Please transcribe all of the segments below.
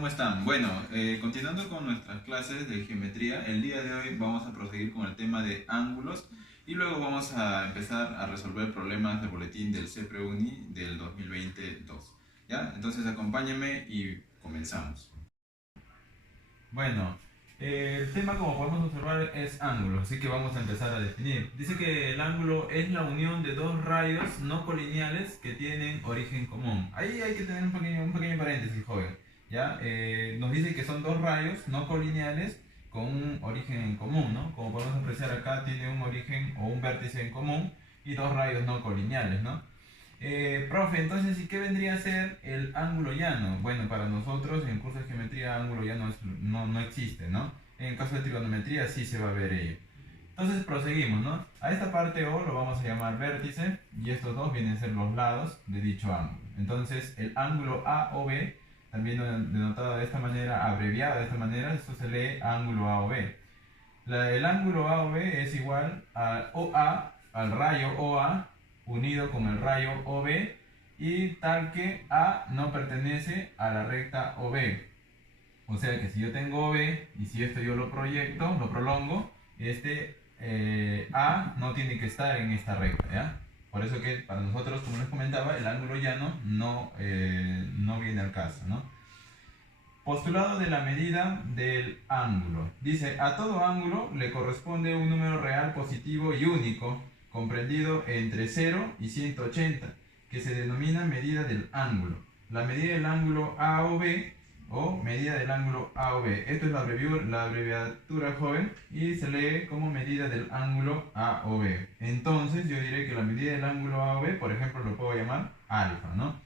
¿cómo están? Bueno, continuando con nuestras clases de geometría, el día de hoy vamos a proseguir con el tema de ángulos y luego vamos a empezar a resolver problemas de boletín del CEPRE-UNI del 2022. ¿Ya? Entonces acompáñenme y comenzamos. Bueno, el tema, como podemos observar, es ángulo, así que vamos a empezar a definir. Dice que el ángulo es la unión de dos radios no colineales que tienen origen común. Ahí hay que tener un pequeño paréntesis, joven. ¿Ya? Nos dice que son dos radios no colineales con un origen en común, ¿no? Como podemos apreciar acá, tiene un origen o un vértice en común y dos radios no colineales, ¿no? Profe, entonces, ¿y qué vendría a ser el ángulo llano? Bueno, para nosotros en el curso de geometría ángulo llano no existe, ¿no? En el caso de trigonometría sí se va a ver ello. Entonces proseguimos, ¿no? A esta parte O lo vamos a llamar vértice y estos dos vienen a ser los lados de dicho ángulo. Entonces el ángulo AOB, también denotado de esta manera, abreviado de esta manera, esto se lee ángulo AOB. El ángulo AOB es igual a OA, al rayo OA, unido con el rayo OB, y tal que A no pertenece a la recta OB. O sea que si yo tengo OB y si esto yo lo proyecto, lo prolongo, A no tiene que estar en esta recta, ¿ya? Por eso que para nosotros, como les comentaba, el ángulo llano no viene al caso, ¿no? Postulado de la medida del ángulo. Dice, a todo ángulo le corresponde un número real positivo y único, comprendido entre 0 y 180, que se denomina medida del ángulo. La medida del ángulo AOB o medida del ángulo AOB. Esto es la abreviatura, joven, y se lee como medida del ángulo AOB. Entonces yo diré que la medida del ángulo AOB, por ejemplo, lo puedo llamar alfa, ¿no?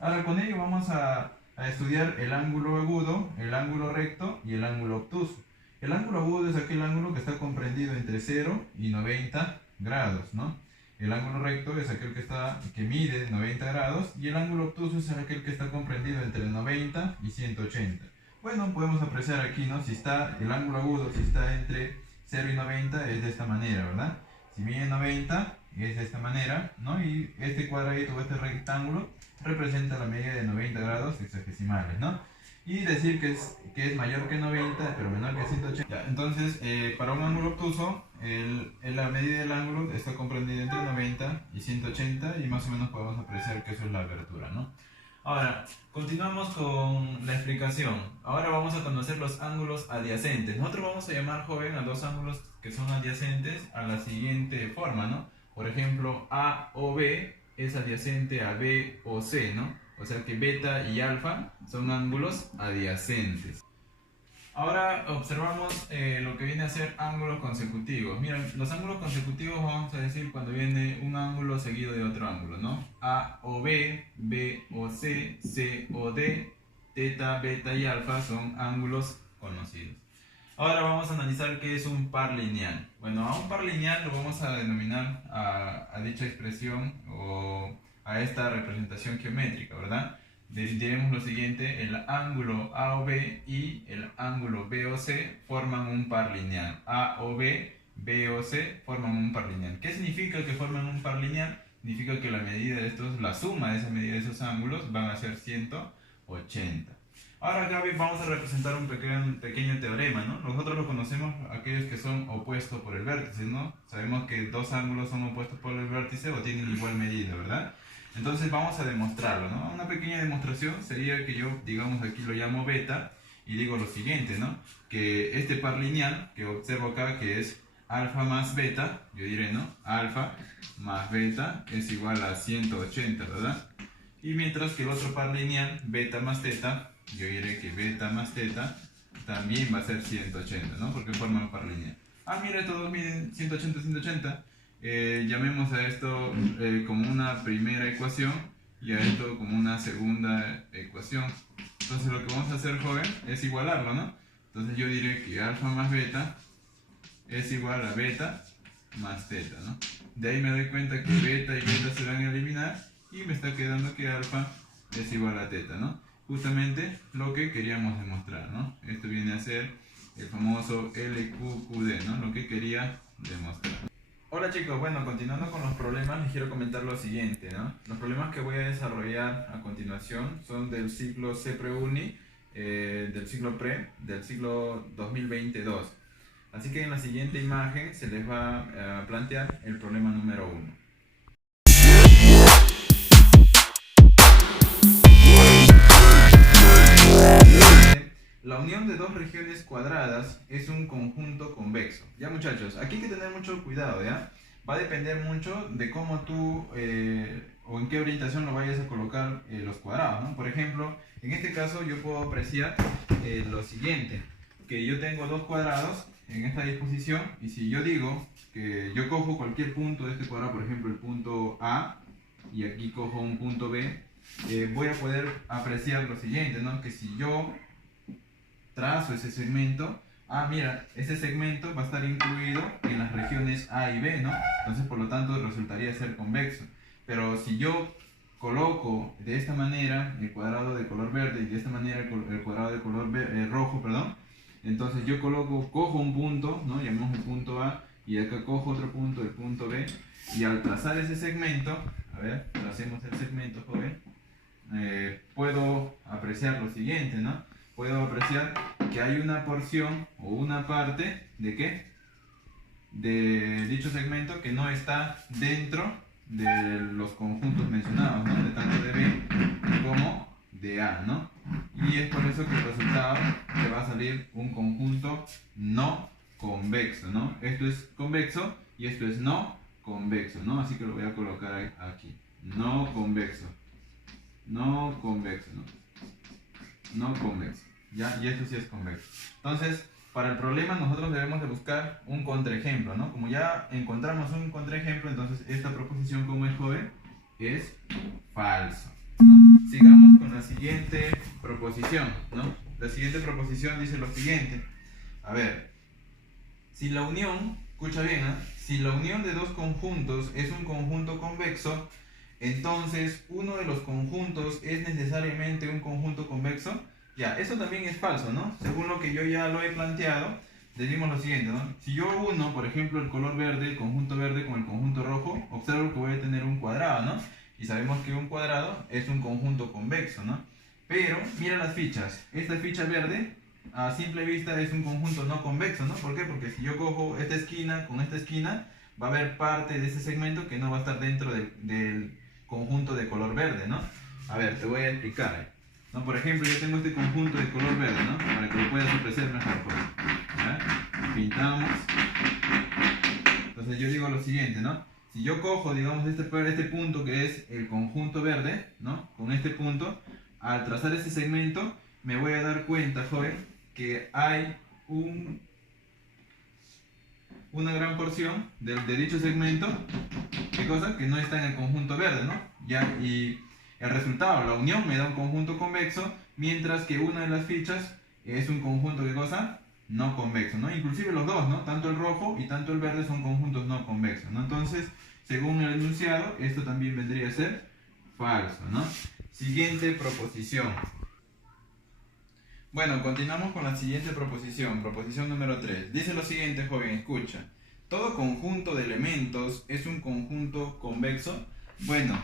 Ahora con ello vamos a estudiar el ángulo agudo, el ángulo recto y el ángulo obtuso. El ángulo agudo es aquel ángulo que está comprendido entre 0 y 90 grados, ¿no? El ángulo recto es aquel que mide 90 grados y el ángulo obtuso es aquel que está comprendido entre 90 y 180. Bueno, podemos apreciar aquí, ¿no? Si está el ángulo agudo, si está entre 0 y 90 es de esta manera, ¿verdad? Si mide 90 es de esta manera, ¿no? Y este cuadradito o este rectángulo representa la medida de 90 grados hexagesimales, ¿no? Y decir que es mayor que 90 pero menor que 180. Ya, entonces, para un ángulo obtuso, la medida del ángulo está comprendida entre 90 y 180 y más o menos podemos apreciar que eso es la abertura, ¿no? Ahora, continuamos con la explicación. Ahora vamos a conocer los ángulos adyacentes. Nosotros vamos a llamar, joven, a dos ángulos que son adyacentes a la siguiente forma, ¿no? Por ejemplo, A o B es adyacente a B o C, ¿no? O sea que beta y alfa son ángulos adyacentes. Ahora observamos lo que viene a ser ángulos consecutivos. Miren, los ángulos consecutivos vamos a decir cuando viene un ángulo seguido de otro ángulo, ¿no? A o B, B o C, C o D, teta, beta y alfa son ángulos conocidos. Ahora vamos a analizar qué es un par lineal. Bueno, a un par lineal lo vamos a denominar a dicha expresión o a esta representación geométrica, ¿verdad? Diremos lo siguiente: el ángulo A o B y el ángulo B o C forman un par lineal. A o B, B o C forman un par lineal. ¿Qué significa que forman un par lineal? Significa que la suma de esa medida de esos ángulos van a ser 180. Ahora acá vamos a representar un pequeño teorema, ¿no? Nosotros lo conocemos aquellos que son opuestos por el vértice, ¿no? Sabemos que dos ángulos son opuestos por el vértice o tienen igual medida, ¿verdad? Entonces vamos a demostrarlo, ¿no? Una pequeña demostración sería que yo, digamos, aquí lo llamo beta y digo lo siguiente, ¿no? Que este par lineal que observo acá, que es alfa más beta, yo diré, ¿no? Alfa más beta es igual a 180, ¿verdad? Y mientras que el otro par lineal, beta más teta, yo diré que beta más teta también va a ser 180, ¿no? Porque forma un par lineal. Ah, mira, todos miden 180, 180. Llamemos a esto como una primera ecuación y a esto como una segunda ecuación. Entonces lo que vamos a hacer, joven, es igualarlo, ¿no? Entonces yo diré que alfa más beta es igual a beta más teta, ¿no? De ahí me doy cuenta que beta y beta se van a eliminar y me está quedando que alfa es igual a teta, ¿no? Justamente lo que queríamos demostrar, ¿no? Esto viene a ser el famoso LQQD, ¿no? Lo que quería demostrar. Hola chicos, bueno, continuando con los problemas, les quiero comentar lo siguiente, ¿no? Los problemas que voy a desarrollar a continuación son del ciclo CEPRE-UNI del siglo 2022. Así que en la siguiente imagen se les va a plantear el problema número 1. La unión de dos regiones cuadradas es un conjunto convexo. Ya muchachos, aquí hay que tener mucho cuidado, ¿ya? Va a depender mucho de cómo tú o en qué orientación lo vayas a colocar los cuadrados, ¿no? Por ejemplo, en este caso yo puedo apreciar lo siguiente, que yo tengo dos cuadrados en esta disposición y si yo digo que yo cojo cualquier punto de este cuadrado, por ejemplo el punto A, y aquí cojo un punto B, voy a poder apreciar lo siguiente, ¿no? Que si yo trazo ese segmento, mira, ese segmento va a estar incluido en las regiones A y B, ¿no? Entonces, por lo tanto, resultaría ser convexo. Pero si yo coloco de esta manera el cuadrado de color verde y de esta manera el cuadrado de color rojo, perdón, entonces yo cojo un punto, ¿no? Llamamos el punto A, y acá cojo otro punto, el punto B, y al trazar ese segmento, a ver, tracemos el segmento, joven, puedo apreciar lo siguiente, ¿no? Puedo apreciar que hay una porción o una parte de ¿qué? De dicho segmento que no está dentro de los conjuntos mencionados, ¿no? De tanto de B como de A, ¿no? Y es por eso que el resultado te va a salir un conjunto no convexo, ¿no? Esto es convexo y esto es no convexo, ¿no? Así que lo voy a colocar aquí. No convexo. No convexo, ¿no? No convexo, ¿ya? Y esto sí es convexo. Entonces, para el problema nosotros debemos de buscar un contraejemplo, ¿no? Como ya encontramos un contraejemplo, entonces esta proposición, como es, joven, es falso, ¿no? Sigamos con la siguiente proposición, ¿no? La siguiente proposición dice lo siguiente. A ver, si la unión, escucha bien, ¿eh? Si la unión de dos conjuntos es un conjunto convexo, entonces uno de los conjuntos es necesariamente un conjunto convexo. Ya, eso también es falso, ¿no? Según lo que yo ya lo he planteado, decimos lo siguiente, ¿no? Si yo uno, por ejemplo, el color verde, el conjunto verde con el conjunto rojo, observo que voy a tener un cuadrado, ¿no? Y sabemos que un cuadrado es un conjunto convexo, ¿no? Pero, mira las fichas. Esta ficha verde, a simple vista, es un conjunto no convexo, ¿no? ¿Por qué? Porque si yo cojo esta esquina con esta esquina, va a haber parte de ese segmento que no va a estar dentro del conjunto de color verde, ¿no? A ver, te voy a explicar. ¿No? Por ejemplo, yo tengo este conjunto de color verde, ¿no? Para que lo puedas apreciar mejor. ¿Ya? Pintamos. Entonces yo digo lo siguiente, ¿no? Si yo cojo, digamos, este punto que es el conjunto verde, ¿no? Con este punto, al trazar ese segmento, me voy a dar cuenta, joven, que hay una gran porción de dicho segmento, ¿qué cosa? Que no está en el conjunto verde, ¿no? Ya, y el resultado, la unión me da un conjunto convexo, mientras que una de las fichas es un conjunto, ¿qué cosa? No convexo, ¿no? Inclusive los dos, ¿no? Tanto el rojo y tanto el verde son conjuntos no convexos, ¿no? Entonces, según el enunciado, esto también vendría a ser falso, ¿no? Siguiente proposición. Bueno, continuamos con la siguiente proposición, proposición número 3. Dice lo siguiente, joven, escucha. ¿Todo conjunto de elementos es un conjunto convexo? Bueno,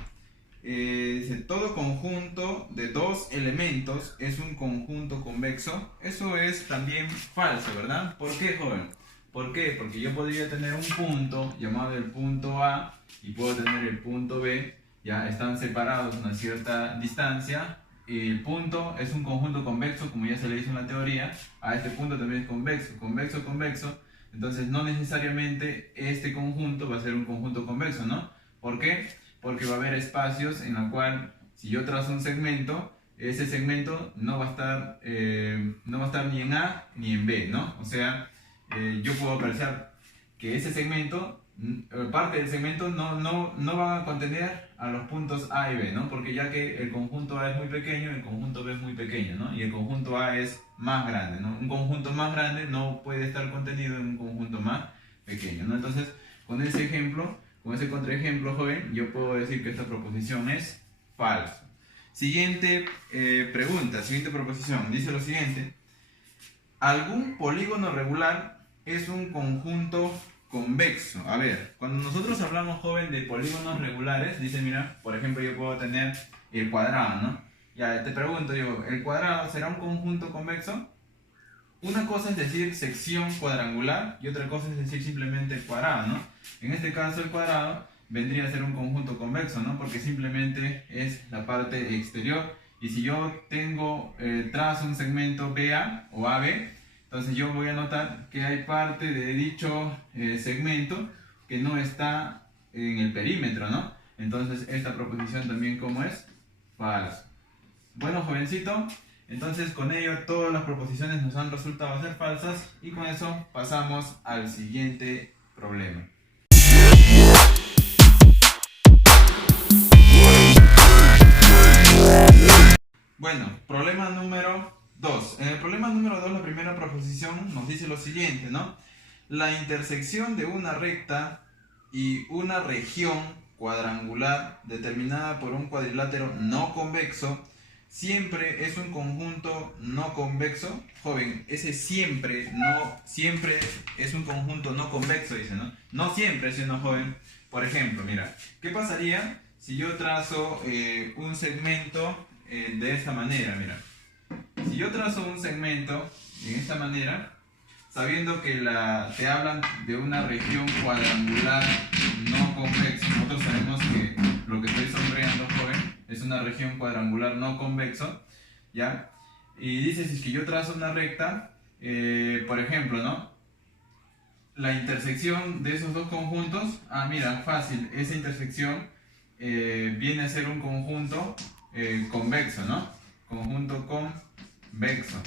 dice, todo conjunto de dos elementos es un conjunto convexo. Eso es también falso, ¿verdad? ¿Por qué, joven? ¿Por qué? Porque yo podría tener un punto llamado el punto A y puedo tener el punto B, ya están separados a una cierta distancia. Y el punto es un conjunto convexo, como ya se le hizo en la teoría. A este punto también es convexo, convexo, convexo. Entonces no necesariamente este conjunto va a ser un conjunto convexo, ¿no? ¿Por qué? Porque va a haber espacios en los cuales si yo trazo un segmento, ese segmento no va a estar ni en A ni en B, ¿no? O sea, yo puedo apreciar que ese segmento, parte del segmento no va a contener a los puntos A y B, ¿no? Porque ya que el conjunto A es muy pequeño, el conjunto B es muy pequeño, ¿no? Y el conjunto A es más grande, ¿no? Un conjunto más grande no puede estar contenido en un conjunto más pequeño, ¿no? Entonces, con ese ejemplo, con ese contraejemplo, joven, yo puedo decir que esta proposición es falsa. Siguiente pregunta, siguiente proposición. Dice lo siguiente. ¿Algún polígono regular es un conjunto convexo? A ver, cuando nosotros hablamos, joven, de polígonos regulares, dice, mira, por ejemplo, yo puedo tener el cuadrado, ¿no? Ya, te pregunto yo, ¿el cuadrado será un conjunto convexo? Una cosa es decir sección cuadrangular y otra cosa es decir simplemente cuadrado, ¿no? En este caso el cuadrado vendría a ser un conjunto convexo, ¿no? Porque simplemente es la parte exterior. Y si yo tengo, trazo un segmento BA o AB, entonces yo voy a notar que hay parte de dicho segmento que no está en el perímetro, ¿no? Entonces esta proposición también, ¿cómo es? Falso. Bueno, jovencito, entonces con ello todas las proposiciones nos han resultado ser falsas y con eso pasamos al siguiente problema. Bueno, problema número 2. En el problema número 2, la primera proposición nos dice lo siguiente, ¿no? La intersección de una recta y una región cuadrangular determinada por un cuadrilátero no convexo siempre es un conjunto no convexo. Joven, ese siempre es un conjunto no convexo, dice, ¿no? No siempre, sino joven. Por ejemplo, mira, ¿qué pasaría si yo trazo un segmento de esta manera? Mira, si yo trazo un segmento de esta manera, sabiendo que te hablan de una región cuadrangular no convexa, nosotros sabemos que lo que estoy sombreando, joven, es una región cuadrangular no convexo, ¿ya? Y dice, si es que yo trazo una recta, por ejemplo, ¿no? La intersección de esos dos conjuntos, mira, fácil, esa intersección viene a ser un conjunto convexo, ¿no? Conjunto convexo.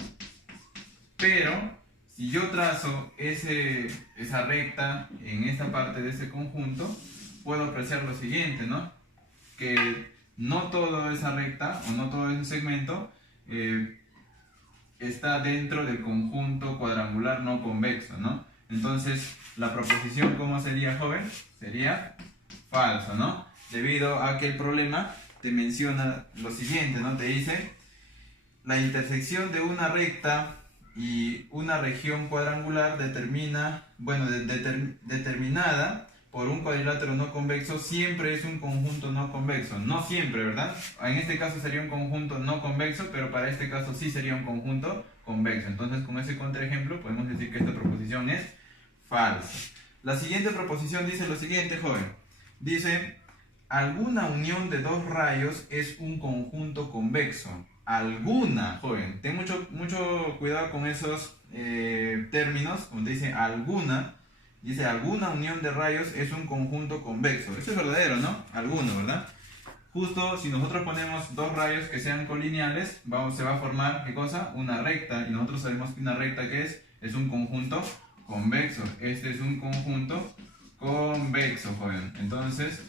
Pero si yo trazo esa recta en esta parte de ese conjunto, puedo apreciar lo siguiente, ¿no? Que no toda esa recta o no todo ese segmento está dentro del conjunto cuadrangular no convexo, ¿no? Entonces, la proposición, ¿cómo sería, joven? Sería falso, ¿no? Debido a que el problema te menciona lo siguiente, ¿no? Te dice, la intersección de una recta y una región cuadrangular determinada por un cuadrilátero no convexo siempre es un conjunto no convexo. No siempre, ¿verdad? En este caso sería un conjunto no convexo, pero para este caso sí sería un conjunto convexo. Entonces, con ese contraejemplo podemos decir que esta proposición es falsa. La siguiente proposición dice lo siguiente, joven. Dice, alguna unión de dos rayos es un conjunto convexo. Alguna, joven, ten mucho cuidado con esos términos, como te dice alguna, dice alguna unión de rayos es un conjunto convexo. Eso es verdadero, ¿no? Alguno, ¿verdad? Justo si nosotros ponemos dos rayos que sean colineales, se va a formar, ¿qué cosa? Una recta, y nosotros sabemos que una recta, ¿qué es? Es un conjunto convexo. Este es un conjunto convexo, joven. Entonces,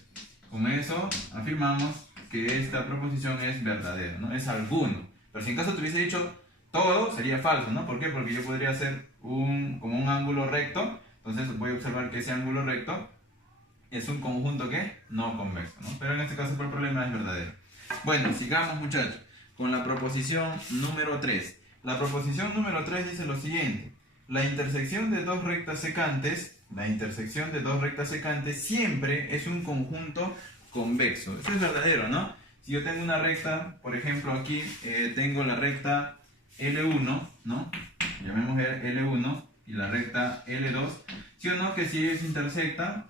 con eso afirmamos que esta proposición es verdadera, ¿no? Es alguno. Pero si en caso te hubiese dicho todo, sería falso, ¿no? ¿Por qué? Porque yo podría hacer como un ángulo recto. Entonces voy a observar que ese ángulo recto es un conjunto que no convexo, ¿no? Pero en este caso por el problema es verdadero. Bueno, sigamos, muchachos, con la proposición número 3. La proposición número 3 dice lo siguiente. La intersección de dos rectas secantes siempre es un conjunto convexo. Eso es verdadero, ¿no? Si yo tengo una recta, por ejemplo aquí tengo la recta L1, ¿no? Llamémosla L1 y la recta L2. ¿Sí o no? Que si ellos intersectan,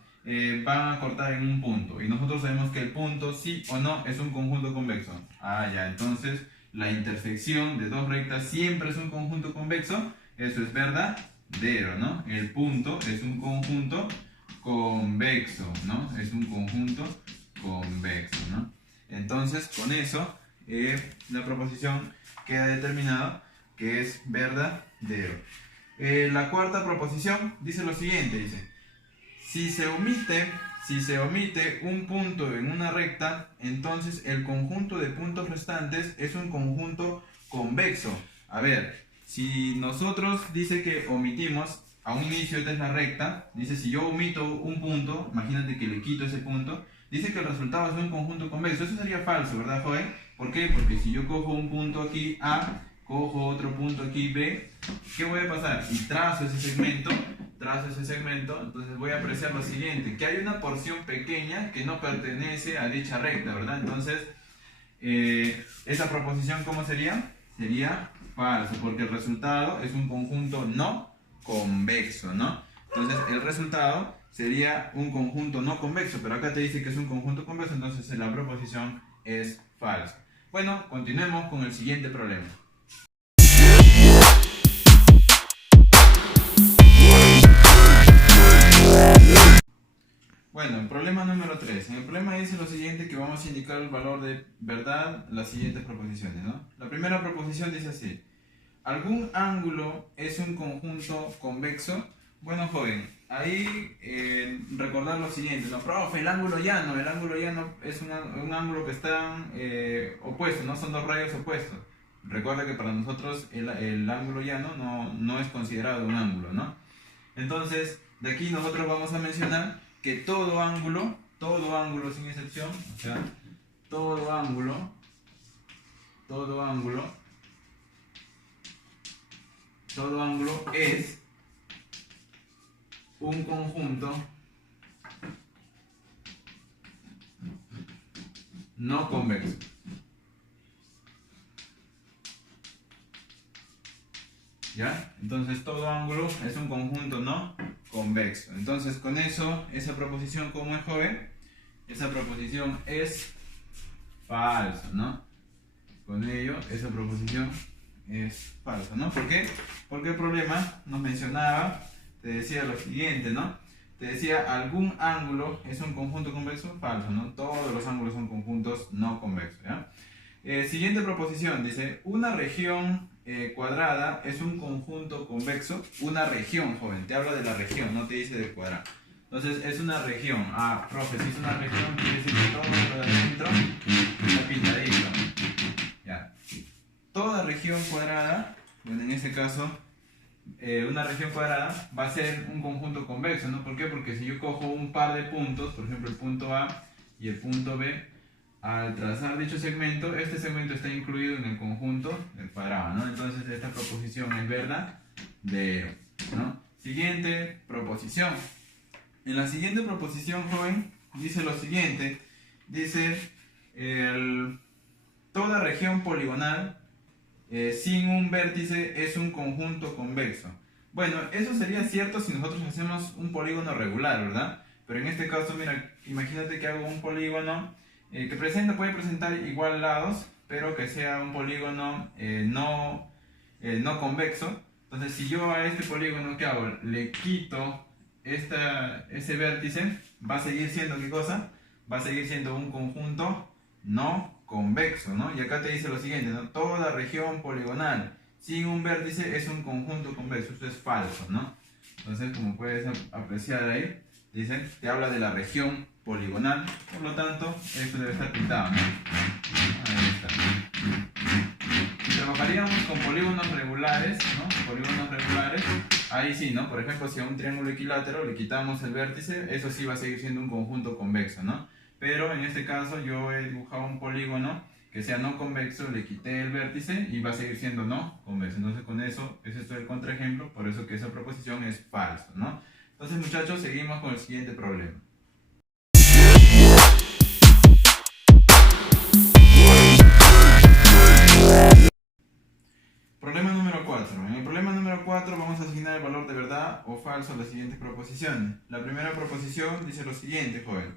van a cortar en un punto. Y nosotros sabemos que el punto, sí o no, es un conjunto convexo. Ya, entonces la intersección de dos rectas siempre es un conjunto convexo. Eso es verdadero, ¿no? El punto es un conjunto convexo, ¿no? Es un conjunto convexo, ¿no? Entonces, con eso, la proposición queda determinado que es verdadero. La cuarta proposición dice lo siguiente, dice, si se omite un punto en una recta, entonces el conjunto de puntos restantes es un conjunto convexo. A ver, si nosotros dice que omitimos a un inicio, esta es la recta, dice si yo omito un punto, imagínate que le quito ese punto, dice que el resultado es un conjunto convexo. Eso sería falso, ¿verdad, joven? ¿Por qué? Porque si yo cojo un punto aquí A, cojo otro punto aquí B, ¿qué voy a pasar? Y trazo ese segmento, entonces voy a apreciar lo siguiente, que hay una porción pequeña que no pertenece a dicha recta, ¿verdad? Entonces, esa proposición, ¿cómo sería? Sería falso, porque el resultado es un conjunto no convexo, ¿no? Entonces, el resultado sería un conjunto no convexo, pero acá te dice que es un conjunto convexo, entonces la proposición es falsa. Bueno, continuemos con el siguiente problema. Bueno, el problema número 3. En el problema dice lo siguiente, que vamos a indicar el valor de verdad las siguientes proposiciones, ¿no? La primera proposición dice así: ¿algún ángulo es un conjunto convexo? Bueno, joven, ahí recordar lo siguiente, ¿no? Profe, el ángulo llano es un ángulo que están opuestos, ¿no? Son dos rayos opuestos. Recuerda que para nosotros el ángulo llano no es considerado un ángulo, ¿no? Entonces, de aquí nosotros vamos a mencionar que todo ángulo sin excepción, o sea, todo ángulo es un conjunto no convexo. ¿Ya? Entonces todo ángulo es un conjunto no convexo. Entonces con eso, esa proposición, ¿cómo es, joven? Esa proposición es falsa, ¿no? Con ello, esa proposición es falsa, ¿no? ¿Por qué? Porque el problema nos mencionaba, te decía lo siguiente, ¿no? Te decía, ¿algún ángulo es un conjunto convexo? Falso, ¿no? Todos los ángulos son conjuntos no convexos, ¿ya? Siguiente proposición, dice, una región cuadrada es un conjunto convexo. Una región, joven, te habla de la región, no te dice de cuadrado. Entonces, es una región. Ah, profe, si es una región, quiere decir que todo lo de adentro está pintadito. Ya. Toda región cuadrada, bueno, en este caso, una región cuadrada va a ser un conjunto convexo, ¿no? ¿Por qué? Porque si yo cojo un par de puntos, por ejemplo el punto A y el punto B, al trazar dicho segmento, este segmento está incluido en el conjunto del cuadrado, ¿no? Entonces esta proposición es verdadera, ¿no? Siguiente proposición. En la siguiente proposición, joven, dice lo siguiente, dice, toda región poligonal sin un vértice es un conjunto convexo. Bueno, eso sería cierto si nosotros hacemos un polígono regular, ¿verdad? Pero en este caso, mira, imagínate que hago un polígono que puede presentar igual lados, pero que sea un polígono no convexo. Entonces, si yo a este polígono, ¿qué hago? Le quito ese vértice, va a seguir siendo, ¿qué cosa? Va a seguir siendo un conjunto no convexo, ¿no? Y acá te dice lo siguiente, ¿no? Toda región poligonal sin un vértice es un conjunto convexo. Esto es falso, ¿no? Entonces, como puedes apreciar ahí, dice, te habla de la región poligonal, por lo tanto, esto debe estar pintado, ¿no? Ahí está. Si trabajaríamos con polígonos regulares, ¿no? Polígonos regulares, ahí sí, ¿no? Por ejemplo, si a un triángulo equilátero le quitamos el vértice, eso sí va a seguir siendo un conjunto convexo, ¿no? Pero en este caso yo he dibujado un polígono que sea no convexo, le quité el vértice y va a seguir siendo no convexo. Entonces con eso, ese es el contraejemplo, por eso que esa proposición es falsa, ¿no? Entonces, muchachos, seguimos con el siguiente problema. Problema número 4. En el problema número 4 vamos a asignar el valor de verdad o falso a las siguientes proposiciones. La primera proposición dice lo siguiente, joven.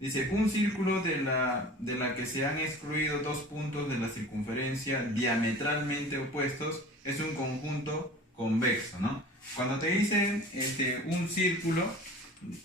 Dice, un círculo de la que se han excluido dos puntos de la circunferencia diametralmente opuestos es un conjunto convexo, ¿no? Cuando te dicen un círculo,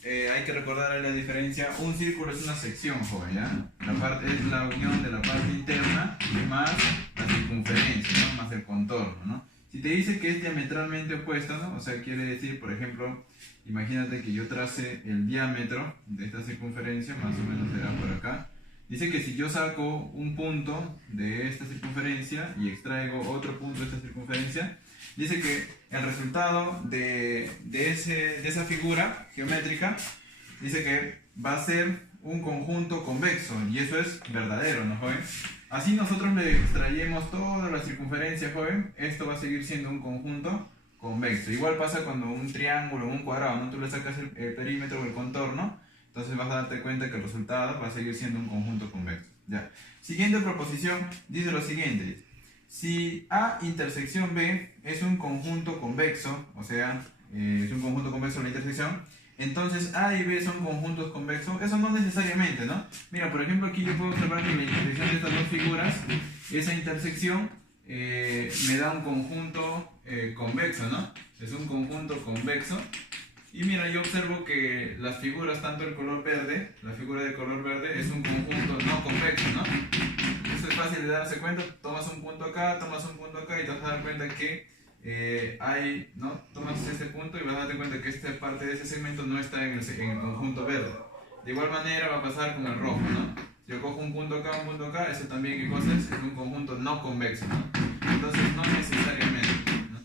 hay que recordar la diferencia. Un círculo es una sección, joven, ¿ya? La parte es la unión de la parte interna más la circunferencia, ¿no? Más el contorno, ¿no? Si te dice que es diametralmente opuesto, ¿no? O sea, quiere decir, por ejemplo, imagínate que yo trace el diámetro de esta circunferencia, más o menos será por acá. Dice que si yo saco un punto de esta circunferencia y extraigo otro punto de esta circunferencia, dice que el resultado de esa figura geométrica, dice que va a ser un conjunto convexo, y eso es verdadero, ¿no, joven? Así nosotros le extraemos toda la circunferencia, joven, esto va a seguir siendo un conjunto convexo. Igual pasa cuando un triángulo o un cuadrado, ¿no? Tú le sacas el perímetro o el contorno, entonces vas a darte cuenta que el resultado va a seguir siendo un conjunto convexo. Ya. Siguiente proposición dice lo siguiente. Si A intersección B es un conjunto convexo, o sea, es un conjunto convexo la intersección, entonces A y B son conjuntos convexos. Eso no necesariamente, ¿no? Mira, por ejemplo, aquí yo puedo observar que la intersección de estas dos figuras, esa intersección me da un conjunto convexo, ¿no? Es un conjunto convexo. Y mira, yo observo que las figuras, tanto el color verde, la figura de color verde es un conjunto no convexo, ¿no? Eso es fácil de darse cuenta. Tomas un punto acá, tomas un punto acá y te vas a dar cuenta que hay, ¿no? Tomas este punto y vas a darte cuenta que esta parte de ese segmento no está en el conjunto verde. De igual manera va a pasar con el rojo, ¿no? Si yo cojo un punto acá, eso también, ¿qué cosa es? Es un conjunto no convexo, ¿no? Entonces, no necesariamente, ¿no?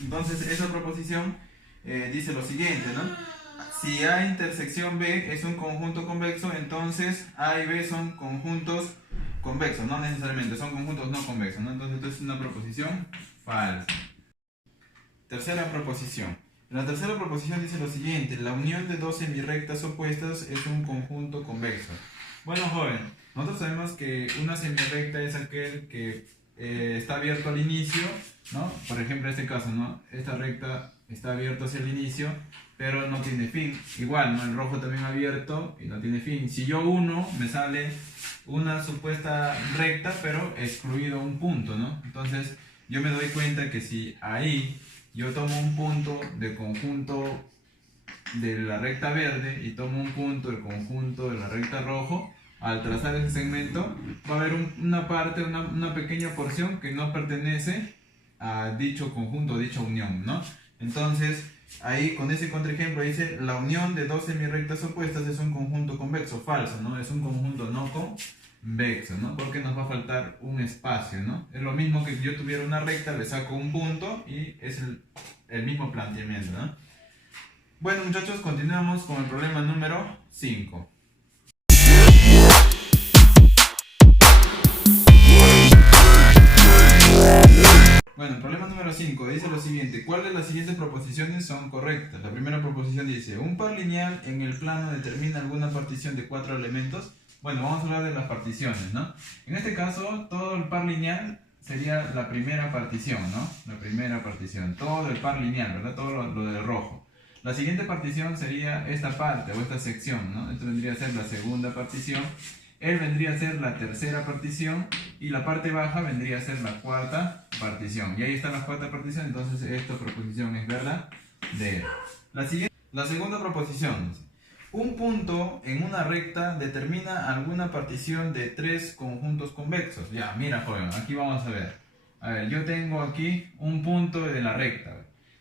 Entonces, esa proposición dice lo siguiente, ¿no? Si A intersección B es un conjunto convexo, entonces A y B son conjuntos convexos, no necesariamente, son conjuntos no convexos, ¿no? Entonces esto es una proposición falsa. Tercera proposición. La tercera proposición dice lo siguiente: la unión de dos semirrectas opuestas es un conjunto convexo. Bueno, joven, nosotros sabemos que una semirrecta es aquel que está abierto al inicio, ¿no? Por ejemplo, en este caso, ¿no? Esta recta está abierta hacia el inicio, pero no tiene fin. Igual, ¿no? El rojo también abierto y no tiene fin. Si yo uno, me sale una supuesta recta, pero excluido un punto, ¿no? Entonces, yo me doy cuenta que si ahí yo tomo un punto del conjunto de la recta verde y tomo un punto del conjunto de la recta rojo, al trazar ese segmento va a haber una parte, una pequeña porción que no pertenece a dicho conjunto, dicha unión, ¿no? Entonces, ahí con ese contraejemplo dice: la unión de dos semirrectas opuestas es un conjunto convexo. Falso, ¿no? Es un conjunto no convexo, ¿no? Porque nos va a faltar un espacio, ¿no? Es lo mismo que si yo tuviera una recta, le saco un punto y es el mismo planteamiento, ¿no? Bueno, muchachos, continuamos con el problema número 5. Bueno, el problema número 5 dice lo siguiente: ¿cuál de las siguientes proposiciones son correctas? La primera proposición dice: un par lineal en el plano determina alguna partición de 4 elementos. Bueno, vamos a hablar de las particiones, ¿no? En este caso, todo el par lineal sería la primera partición, ¿no? La primera partición, todo el par lineal, ¿verdad? Todo lo del rojo. La siguiente partición sería esta parte o esta sección, ¿no? Esto vendría a ser la segunda partición. Él vendría a ser la tercera partición y la parte baja vendría a ser la cuarta partición. Y ahí está la cuarta partición, entonces esta proposición es verdadera. La segunda proposición dice: un punto en una recta determina alguna partición de 3 conjuntos convexos. Ya, mira, joven, aquí vamos a ver. A ver, yo tengo aquí un punto de la recta.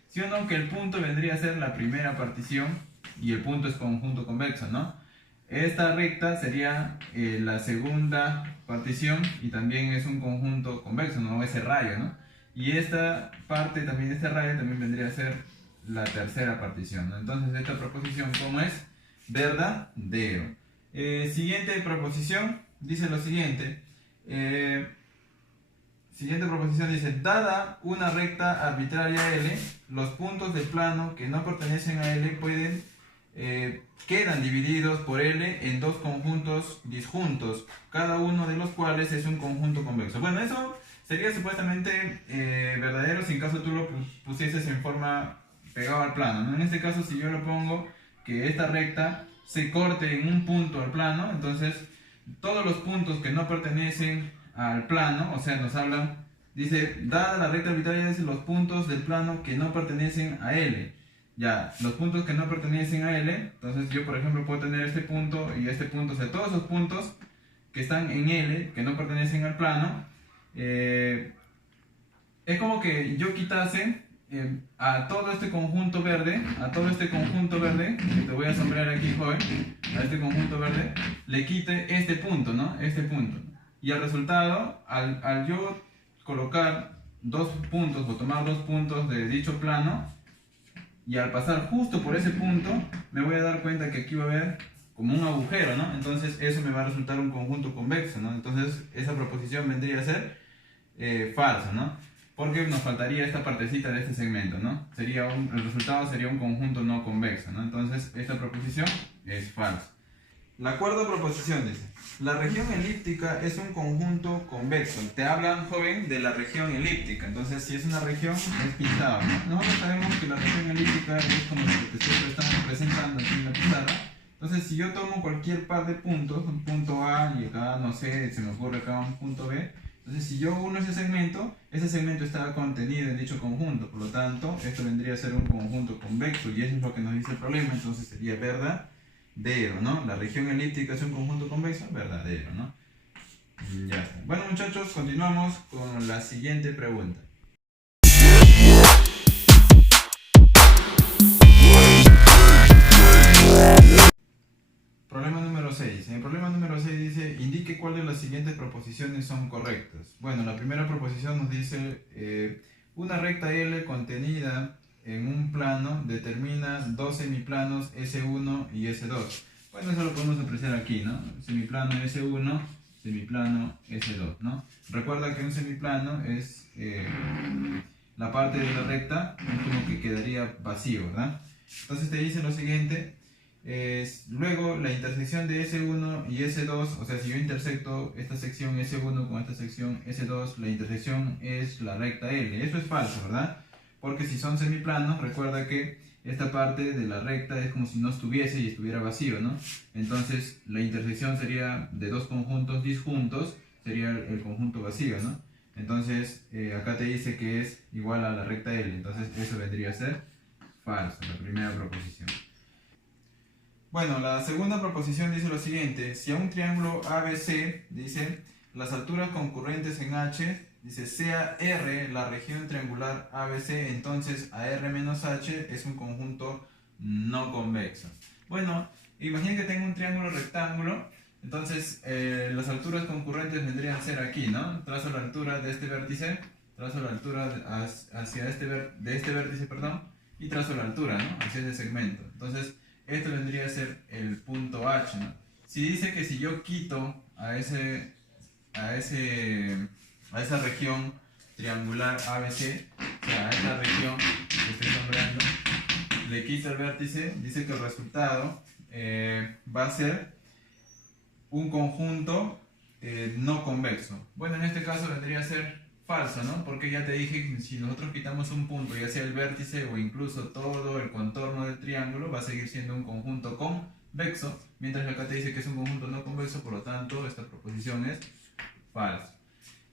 ¿Sí o no? Que el punto vendría a ser la primera partición y el punto es conjunto convexo, ¿no? Esta recta sería la segunda partición y también es un conjunto convexo, ¿no? Ese rayo, ¿no? Y esta parte también, este rayo también vendría a ser la tercera partición, ¿no? Entonces esta proposición, ¿cómo es? Verdadero. Siguiente proposición dice lo siguiente. Siguiente proposición dice: dada una recta arbitraria L, los puntos del plano que no pertenecen a L quedan divididos por L en dos conjuntos disjuntos, cada uno de los cuales es un conjunto convexo. Bueno, eso sería supuestamente verdadero si en caso tú lo pusieses en forma pegado al plano, ¿no? En este caso, si yo lo pongo que esta recta se corte en un punto al plano, entonces todos los puntos que no pertenecen al plano, o sea, nos hablan, dice: dada la recta arbitraria, dice los puntos del plano que no pertenecen a L. Ya, los puntos que no pertenecen a L, entonces yo por ejemplo puedo tener este punto y este punto, o sea, todos esos puntos que están en L, que no pertenecen al plano, es como que yo quitase a todo este conjunto verde, que te voy a sombrear aquí, joven, a este conjunto verde, le quite este punto, ¿no? Este punto. Y el resultado, al yo colocar dos puntos o tomar dos puntos de dicho plano, y al pasar justo por ese punto, me voy a dar cuenta que aquí va a haber como un agujero, ¿no? Entonces eso me va a resultar un conjunto convexo, ¿no? Entonces esa proposición vendría a ser falsa, ¿no? Porque nos faltaría esta partecita de este segmento, ¿no? El resultado sería un conjunto no convexo, ¿no? Entonces esta proposición es falsa. La cuarta proposición dice, la región elíptica es un conjunto convexo. Te hablan, joven, de la región elíptica. Entonces, si es una región, es pintado, ¿no? Nosotros sabemos que la región elíptica es como lo que te estamos presentando aquí en la pizarra. Entonces, si yo tomo cualquier par de puntos, un punto A y acá, no sé, se me ocurre acá un punto B. Entonces, si yo uno ese segmento está contenido en dicho conjunto. Por lo tanto, esto vendría a ser un conjunto convexo y eso es lo que nos dice el problema. Entonces, sería verdadero, ¿no? La región elíptica es un conjunto convexo, verdadero, ¿no? Ya está. Bueno, muchachos, continuamos con la siguiente pregunta. Problema número 6. En el problema número 6 dice, indique cuál de las siguientes proposiciones son correctas. Bueno, la primera proposición nos dice, una recta L contenida en un plano determina dos semiplanos S1 y S2. Bueno, eso lo podemos apreciar aquí, ¿no? Semiplano S1, semiplano S2, ¿no? Recuerda que un semiplano es la parte de la recta, es como que quedaría vacío, ¿verdad? Entonces te dice lo siguiente. Luego la intersección de S1 y S2, o sea, si yo intersecto esta sección S1 con esta sección S2, la intersección es la recta L. Eso es falso, ¿verdad? Porque si son semiplanos, recuerda que esta parte de la recta es como si no estuviese y estuviera vacío, ¿no? Entonces la intersección sería de dos conjuntos disjuntos, sería el conjunto vacío, ¿no? Entonces acá te dice que es igual a la recta L, entonces eso vendría a ser falso, la primera proposición. Bueno, la segunda proposición dice lo siguiente, si a un triángulo ABC, dice, las alturas concurrentes en H, dice, sea R la región triangular ABC, entonces AR menos H es un conjunto no convexo. Bueno, imaginen que tengo un triángulo rectángulo, entonces las alturas concurrentes vendrían a ser aquí, ¿no? Trazo la altura de este vértice, trazo la altura de este vértice, perdón, y trazo la altura, ¿no? Hacia ese segmento. Entonces, esto vendría a ser el punto H, ¿no? Si dice que si yo quito a esa región triangular ABC, o sea, a esta región que estoy sombreando, le quito el vértice, dice que el resultado va a ser un conjunto no convexo. Bueno, en este caso vendría a ser falso, ¿no? Porque ya te dije que si nosotros quitamos un punto, ya sea el vértice o incluso todo el contorno del triángulo, va a seguir siendo un conjunto convexo, mientras que acá te dice que es un conjunto no convexo, por lo tanto esta proposición es falsa.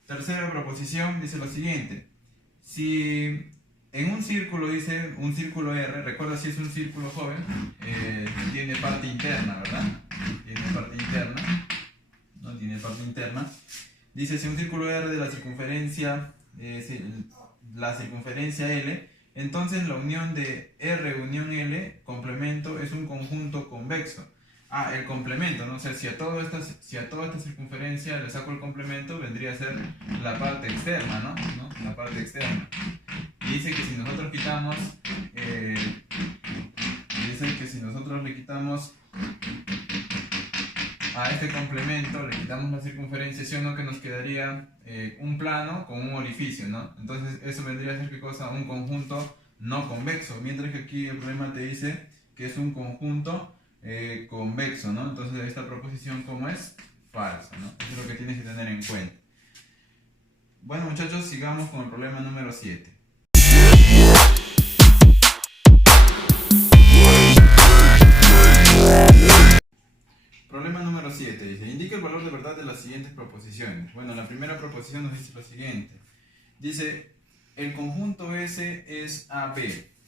Tercera proposición dice lo siguiente, si en un círculo dice un círculo R, recuerda si es un círculo joven, tiene parte interna, ¿verdad? Tiene parte interna, no tiene parte interna. Dice, si un círculo R de la circunferencia L, entonces la unión de R unión L, complemento, es un conjunto convexo. Ah, el complemento, ¿no? O sea, si a toda esta circunferencia le saco el complemento, vendría a ser la parte externa, ¿no? La parte externa. Y dice que si nosotros quitamos, le quitamos a este complemento, le quitamos la circunferencia, ¿sí o no? Que nos quedaría un plano con un orificio, ¿no? Entonces eso vendría a ser, ¿qué cosa? Un conjunto no convexo, mientras que aquí el problema te dice que es un conjunto convexo, ¿no? Entonces esta proposición, ¿cómo es? Falsa, ¿no? Eso es lo que tienes que tener en cuenta. Bueno, muchachos, sigamos con el problema número 7. Problema número 7 dice, indica el valor de verdad de las siguientes proposiciones. Bueno, la primera proposición nos dice lo siguiente. Dice, el conjunto S es AB.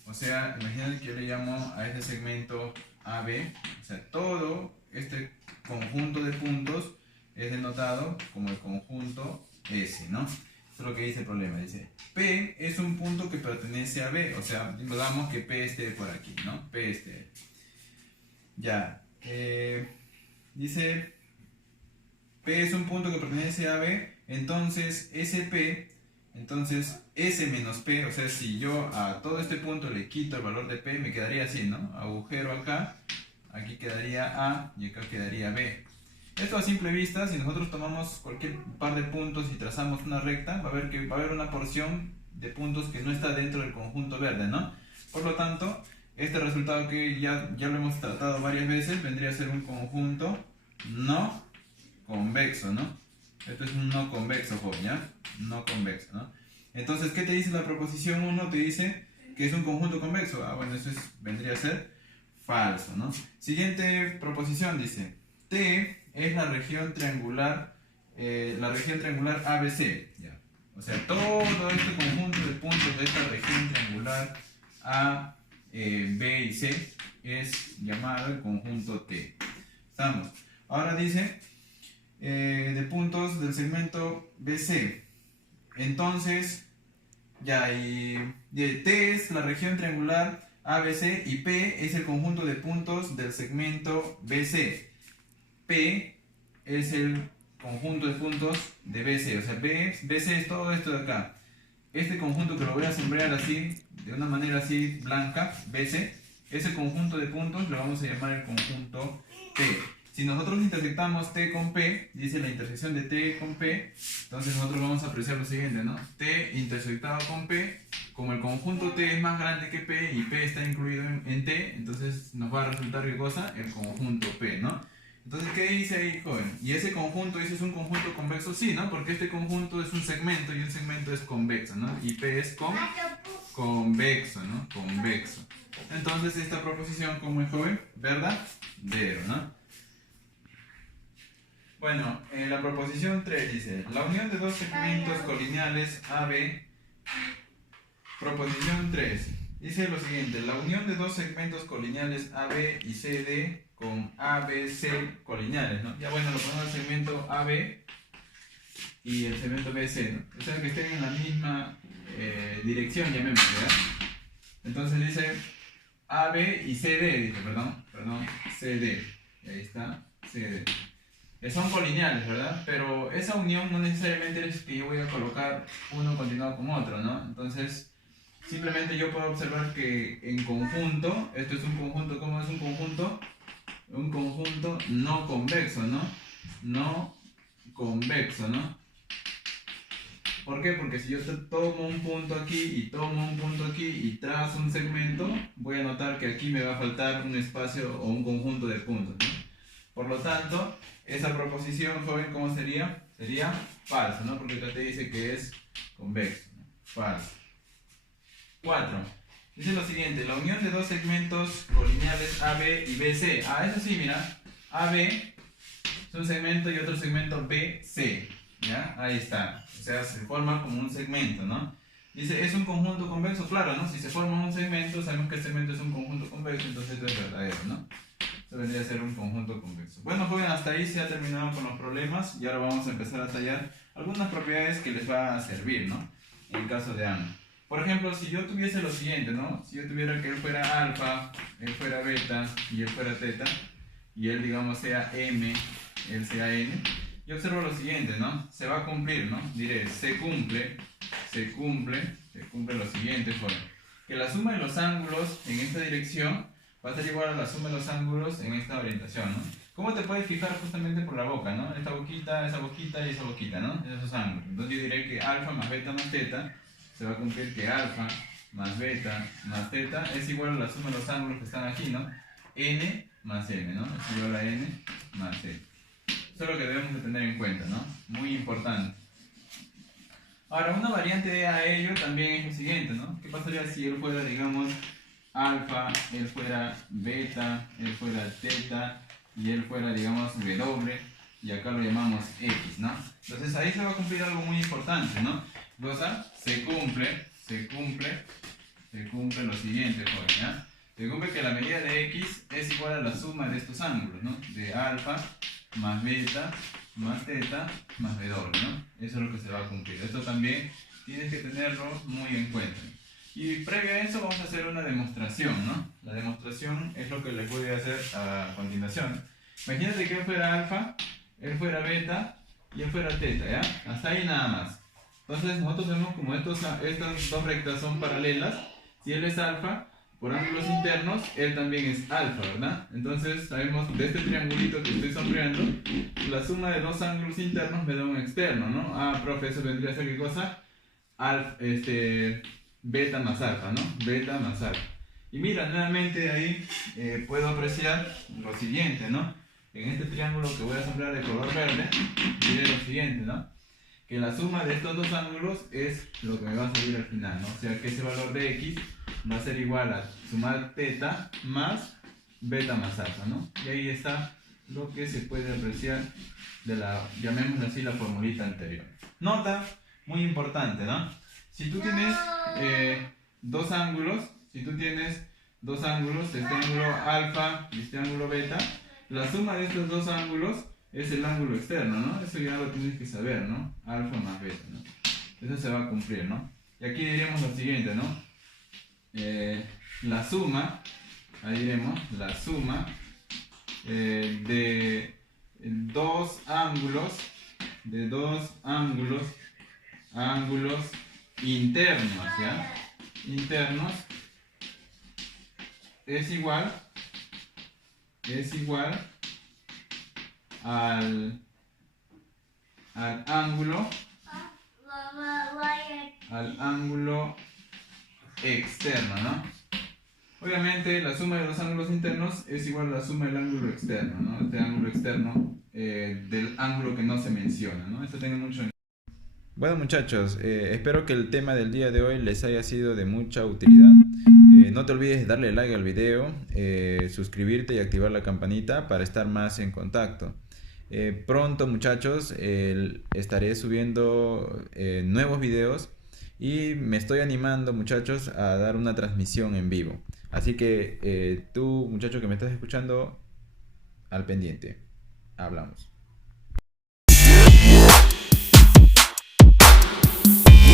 O sea, imaginen que yo le llamo a este segmento AB. O sea, todo este conjunto de puntos es denotado como el conjunto S, ¿no? Eso es lo que dice el problema. Dice, P es un punto que pertenece a B. O sea, digamos que P esté por aquí, ¿no? P esté. Ya. Dice, P es un punto que pertenece a B, entonces SP, entonces S menos P, o sea, si yo a todo este punto le quito el valor de P, me quedaría así, ¿no? Agujero acá, aquí quedaría A y acá quedaría B. Esto a simple vista, si nosotros tomamos cualquier par de puntos y trazamos una recta, va a haber una porción de puntos que no está dentro del conjunto verde, ¿no? Por lo tanto, Este resultado que ya lo hemos tratado varias veces vendría a ser un conjunto no convexo, ¿no? Esto es un no convexo, joven, ¿ya? No convexo, ¿no? Entonces, ¿qué te dice la proposición 1? Te dice que es un conjunto convexo. Ah, bueno, vendría a ser falso, ¿no? Siguiente proposición dice, T es la región triangular ABC, ¿ya? O sea, todo este conjunto de puntos de esta región triangular A, B y C es llamado el conjunto T. ¿Estamos? Ahora dice de puntos del segmento BC. Entonces, ya, T es la región triangular ABC y P es el conjunto de puntos del segmento BC. P es el conjunto de puntos de BC, o sea, BC es todo esto de acá. Este conjunto que lo voy a sombrear así, de una manera así blanca, BC, ese conjunto de puntos lo vamos a llamar el conjunto T. Si nosotros intersectamos T con P, dice la intersección de T con P, entonces nosotros vamos a apreciar lo siguiente, ¿no? T intersectado con P, como el conjunto T es más grande que P y P está incluido en T, entonces nos va a resultar ¿qué cosa? El conjunto P, ¿no? Entonces, ¿qué dice ahí, joven? ¿Y ese conjunto, ese es un conjunto convexo? Sí, ¿no? Porque este conjunto es un segmento y un segmento es convexo, ¿no? Y P es convexo, ¿no? Convexo. Entonces, esta proposición, ¿cómo es, joven? Verdadero, ¿no? Bueno, en la proposición 3 dice, la unión de dos segmentos colineales AB, proposición 3, dice lo siguiente, la unión de dos segmentos colineales AB y CD con ABC colineales, ¿no? Ya bueno, lo ponemos el segmento AB y el segmento BC, ¿no? O sea, que estén en la misma dirección, llamémosle, ¿ya? Entonces dice AB y CD, dice, perdón, CD, y ahí está, CD. Son colineales, ¿verdad? Pero esa unión no necesariamente es que yo voy a colocar uno continuado con otro, ¿no? Entonces, simplemente yo puedo observar que en conjunto, esto es un conjunto, ¿cómo es un conjunto? Un conjunto no convexo, ¿no? No convexo, ¿no? ¿Por qué? Porque si yo tomo un punto aquí y tomo un punto aquí y trazo un segmento, voy a notar que aquí me va a faltar un espacio o un conjunto de puntos, ¿no? Por lo tanto, esa proposición, joven, ¿cómo sería? Sería falso, ¿no? Porque acá te dice que es convexo, ¿no? Falso. 4. Dice lo siguiente, la unión de dos segmentos colineales AB y BC. Ah, eso sí, mira, AB es un segmento y otro segmento BC, ¿ya? Ahí está, o sea, se forma como un segmento, ¿no? Dice, ¿es un conjunto convexo? Claro, ¿no? Si se forma un segmento, sabemos que el segmento es un conjunto convexo, entonces esto es verdadero, ¿no? Esto vendría a ser un conjunto convexo. Bueno, joven, hasta ahí se ha terminado con los problemas y ahora vamos a empezar a tallar algunas propiedades que les va a servir, ¿no? En el caso de ángulo. Por ejemplo, si yo tuviese lo siguiente, ¿no? Si yo tuviera que él fuera alfa, él fuera beta y él fuera teta, y él, digamos, sea m, él sea n, yo observo lo siguiente, ¿no? Se va a cumplir, ¿no? Diré, se cumple lo siguiente, joven. Que la suma de los ángulos en esta dirección va a ser igual a la suma de los ángulos en esta orientación, ¿no? ¿Cómo te puedes fijar? Justamente por la boca, ¿no? Esta boquita, esa boquita y esa boquita, ¿no? Esos ángulos. Entonces yo diré que alfa más beta más teta se va a cumplir que alfa más beta más teta es igual a la suma de los ángulos que están aquí, ¿no? N más m, ¿no? Es igual a n más m. Eso es lo que debemos de tener en cuenta, ¿no? Muy importante. Ahora, una variante a ello también es lo siguiente, ¿no? ¿Qué pasaría si él fuera, digamos, alfa, él fuera beta, él fuera teta y él fuera, digamos, w y acá lo llamamos x, ¿no? Entonces ahí se va a cumplir algo muy importante, ¿no? Se cumple lo siguiente, joven, ¿ya? Se cumple que la medida de x es igual a la suma de estos ángulos, ¿no? De alfa más beta más teta más w, ¿no? Eso es lo que se va a cumplir. Esto también tienes que tenerlo muy en cuenta. Y previo a eso vamos a hacer una demostración, ¿no? La demostración es lo que les voy a hacer a continuación. Imagínate que él fuera alfa, él fuera beta y él fuera teta, ¿ya? Hasta ahí nada más. Entonces nosotros vemos como estas dos rectas son paralelas. Si él es alfa, por ángulos internos, él también es alfa, ¿verdad? Entonces sabemos de este triangulito que estoy sombreando, la suma de dos ángulos internos me da un externo, ¿no? Ah, profe, eso vendría a ser ¿qué cosa? Beta más alfa, ¿no? Beta más alfa. Y mira, nuevamente ahí puedo apreciar lo siguiente, ¿no? En este triángulo que voy a sembrar de color verde, diré lo siguiente, ¿no? Que la suma de estos dos ángulos es lo que me va a salir al final, ¿no? O sea que ese valor de x va a ser igual a sumar teta más beta más alfa, ¿no? Y ahí está lo que se puede apreciar de la, llamémoslo así, la formulita anterior. Nota muy importante, ¿no? Si tú tienes dos ángulos, este ángulo alfa y este ángulo beta, la suma de estos dos ángulos es el ángulo externo, ¿no? Eso ya lo tienes que saber, ¿no? Alfa más beta, ¿no? Eso se va a cumplir, ¿no? Y aquí diríamos lo siguiente, ¿no? La suma, ahí diremos, la suma de dos ángulos, ángulos internos, ¿ya? Internos es igual al ángulo externo, ¿no? Obviamente la suma de los ángulos internos es igual a la suma del ángulo externo, ¿no? Este ángulo externo del ángulo que no se menciona, ¿no? Esto tenga mucho en... Bueno muchachos, espero que el tema del día de hoy les haya sido de mucha utilidad. No te olvides de darle like al video, suscribirte y activar la campanita para estar más en contacto. Pronto muchachos estaré subiendo nuevos videos y me estoy animando muchachos a dar una transmisión en vivo. Así que tú muchacho que me estás escuchando, al pendiente. Hablamos.